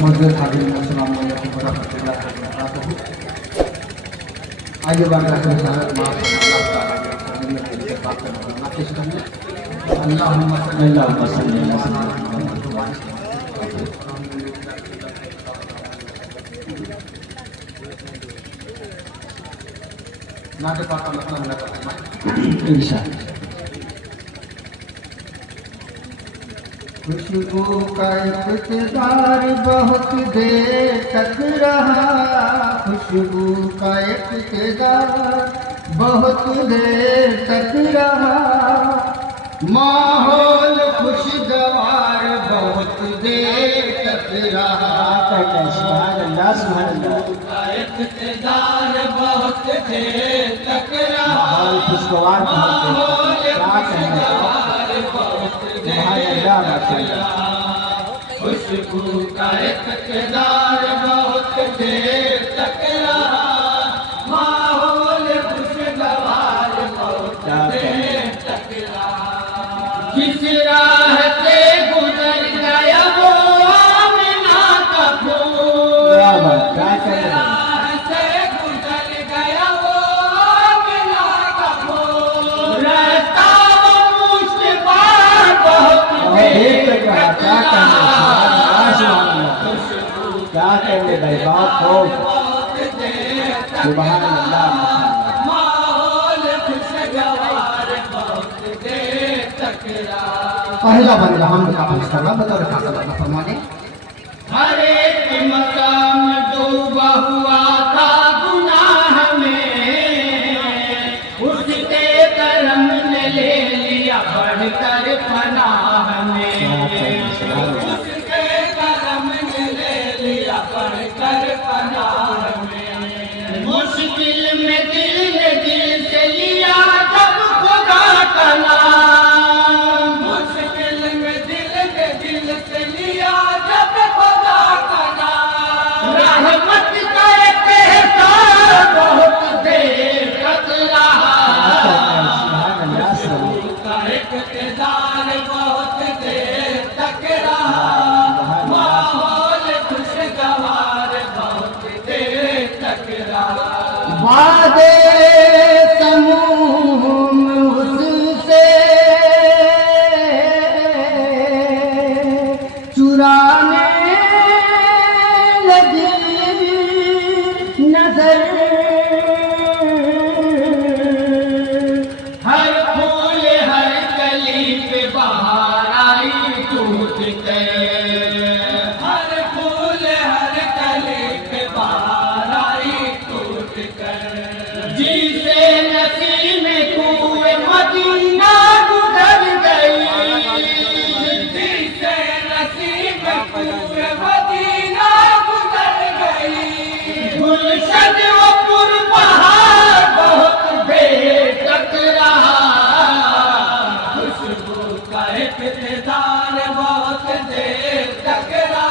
मौजूद हाजिर अस्सलाम वालेकुम वरहमतुल्लाहि वबरकातुहू। आइए बात करते हैं अल्लाह ताला के बात करना पेश करने अल्लाहुम्मा सल्ली अला सय्यिदिना नाते पाक का मतलब लगा इंशाअल्लाह। खुशबू का इक़्तिदार बहुत देर तक रहा, खुशबू का इक़्तिदार बहुत देर तक रहा, माहौल खुशगवार बहुत देर तक रहा। खुशबू का इक़्तिदार बहुत देर तक रहा, माहौल खुशगवार खुशबू का इक़्तिदार बहुत देर तक रहा, माहौल खुशगवार बहुत देर तक रहा। जिस राह से गुजर गया वो आमिना का फूल, जिस राह से गुजर गया वो आमिना का फूल, रास्ता वो मुश्तबा बहुत देर तक रहा। क्या करने भाई बात हो सुभान अल्लाह। पहला बंदा हम का फैसला बदल का फरमाने हर एक मकाम डूबा हुआ था गुनाह में, उसके करम ने ले लिया बढ़कर पनाह में, बढ़कर पनाह में। मुश्किल में दिल ने दिल से लिया जब खुदा का नाम, मुश्किल में दिल ने दिल से लिया जब खुदा का नाम, रहमत का एहसास बहुत देर तक रहा, खुशबू का इक़्तिदार बहुत देर तक रहा, वादे समूम उससे चुराने लगी नजर, हर फूल हर कली पे बहार आई टूट के, हर फूल हर कली पे बहार आई टूट कर, जिसे नसीब में कुएं मदीना गुजर गई, जिसे नसीब में कुएं मदीना गुजर गई, गुलशन वो पुरबहार बहुत देर तक रहा, खुशबू का इक़्तिदार बहुत देर तक रहा,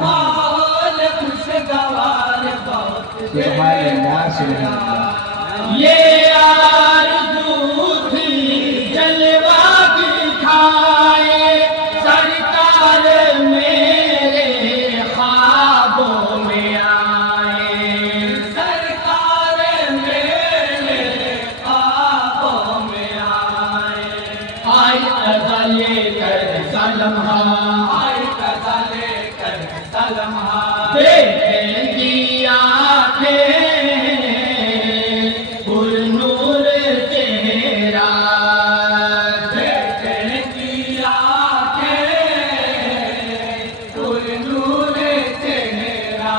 माहौल खुशगवार बहुत देर तक रहा। ये आरज़ू थी जलवा दिखाए सरकार मेरे ख्वाबों में आए, सरकार मेरे ख्वाबों में आए, आई कज़ा लेकर सलम्हा, आई कज़ा लेकर सलम्हा, देखेंगी आँखें नूर चेहरा, देखेंगी आँखें नूर चेहरा,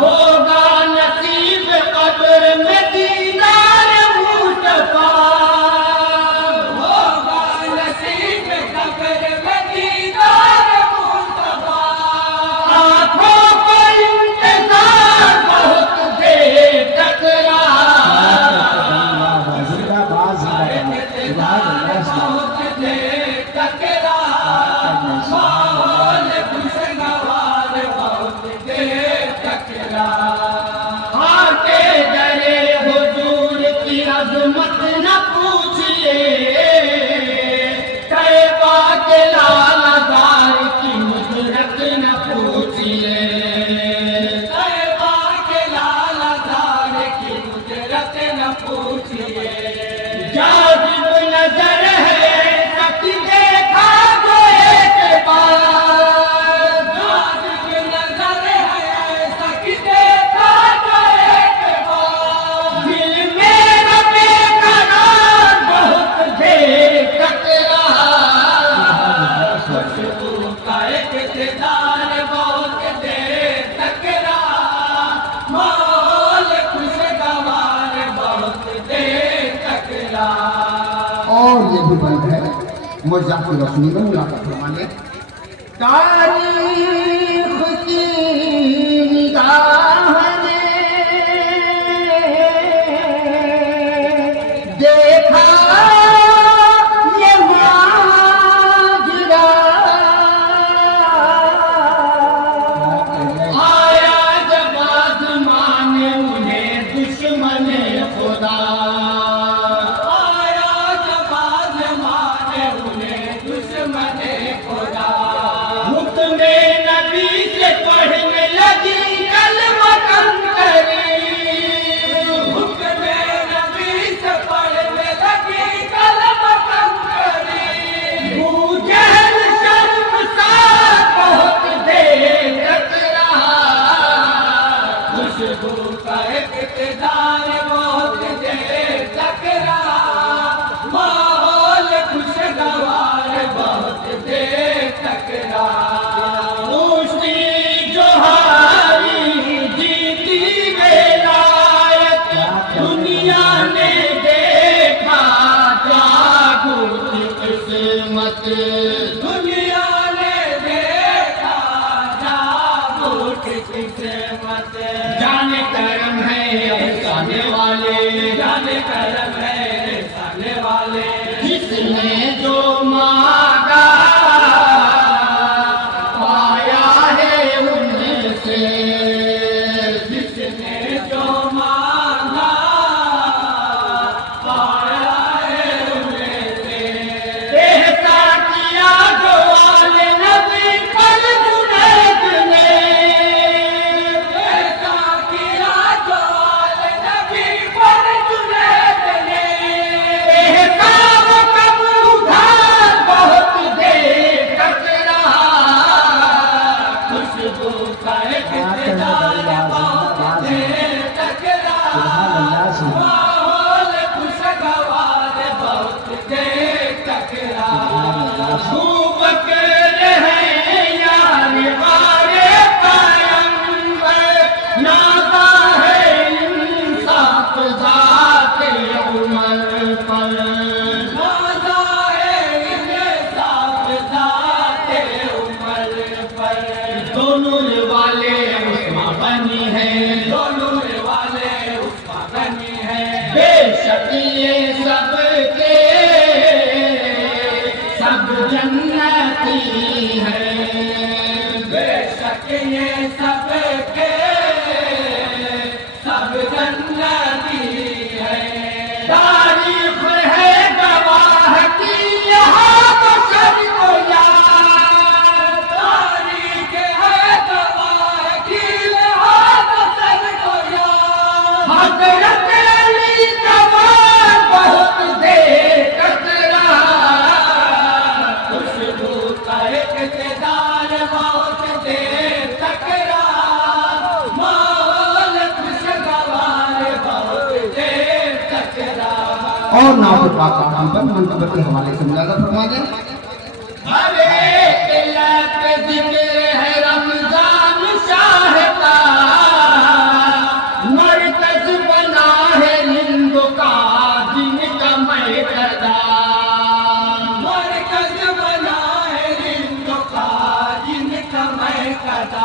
होगा नसीब कब्र में दीदार मुस्तफा, होगा नसीब कब्र में दीदार मुस्तफा, आँखों पूछिए, तैयबा के लाला ज़ार की कुदरत न पूछिए। जाजिब नजर है सकी देखा जो एक बार, जाजिब नजर है सकी देखा जो एक बार। दिल मेरा बेकरार बहुत देर तक रहा, खुशबू का इक़्तिदार बहुत देर तक रहा, माहौल खुशगवार बहुत देर तक रहा। और ये भी बंद है मुर्जा की रोशनी में मुलाकात फरमाने। तारीख की निगाह ने देखा ये माजरा, आया जब आज़माने उन्हें दुश्मन खुदा, आया जब आज़माने उन्हें दुश्मन खुदा। हुक्म नबी से पढ़ने लगी कलमा कंकरी, हुक्म नबी से पढ़ने लगी कलमा कंकरी। बूझल शर्मसार बहुत देर तक रहा, खुशबू का इक़्तिदार बहुत देर तक रहा, माहौल खुशगवार बहुत देर तक रहा। उसकी जो हारी जीती वेलायत दुनिया ने देखा जागूत किस्मत, दुनिया ने देखा जागूत किस्मत। जाने करम है एहसाने वाले, जाने करम है एहसाने वाले, जिसने जो मांगा पाया है उनसे, जिसने जो मांगा पाया है उनसे। एहसान किया जो आले नबी पर जुनैद ने, एहसान किया जो आले नबी पर जुनैद ने। एहसान कबूधार बहुत देर तक रहा, खुशबू का इक़्तिदार बहुत देर तक रहा, माहौल खुशगवार बहुत देर तक रहा। बूबकर हैं यार वारे पैगंबर, नाज़ा है इंसाफ ज़ाते उमर पर, नाज़ा है इंसाफ ज़ाते उमर पर। दो नूर वाले उस्मा बनी है, दो नूर वाले उस्मा बनी है। बेशक ये सबके सब जन्नती है, बेशक ये सबके सब जन्नती है। तारीफ है गवाह की यहाँ बशर को यार, तारीख है गवाह की यहाँ बशर को यार। हज़रत अली जवान बहुत देर तक रहा, खुशबू का इक़्तिदार बहुत देर तक रहा, माहौल खुशगवार बहुत देर तक रहा। और नाम पाक आदम पर मंतबत के हवाले से मुलाकात फरमा दें। हरे तिलक जिक्र है रमजान शाह का, मरकज बना है हिंदू का जिनका मैकदा, मरकज बना है हिंदू का जिनका मैकदा।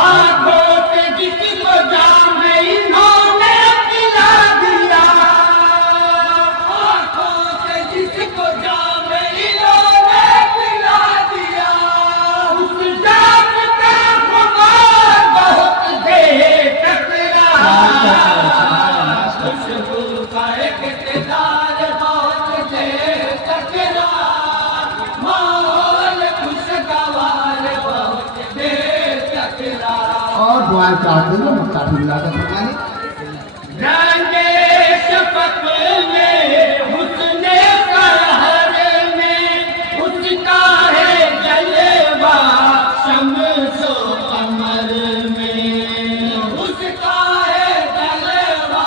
आंखों से जिसको जाम इन्होंने पिला दिया, आंखों से जिसको जाम इन्होंने पिला दिया, उस जाम का खुमार बहुत देर तक रहा, खुशबू का इक़्तिदार बहुत देर तक रहा, माहौल खुशगवार बहुत देर तक और दुआएं चाहते हैं मक्का भी मिलाकर फरमाइए। रंगे शफक में हुस्ने सहर में उसका है जलवा शम्सो कमर में उसका है जलवा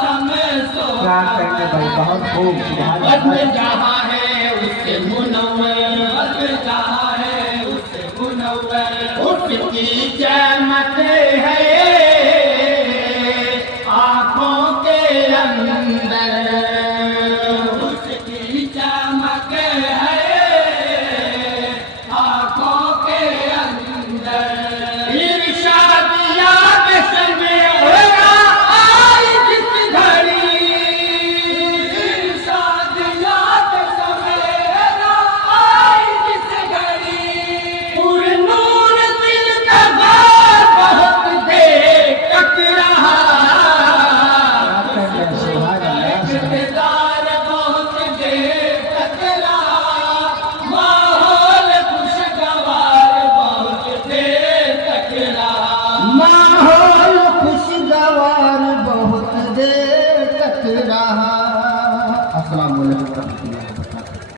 शम्सो करने भाई बहुत खूब बद जहाँ है उससे मुनव्वर बद जहाँ है उससे मुनव्वर उसकी चमक है आँखों के अंदर उसकी चमक है आँखों के अंदर इरशाद याद समय होगा आई जिस घड़ी इरशाद याद समय होगा आई जिस घड़ी पुरनूर दिल का बार बहुत देख रहा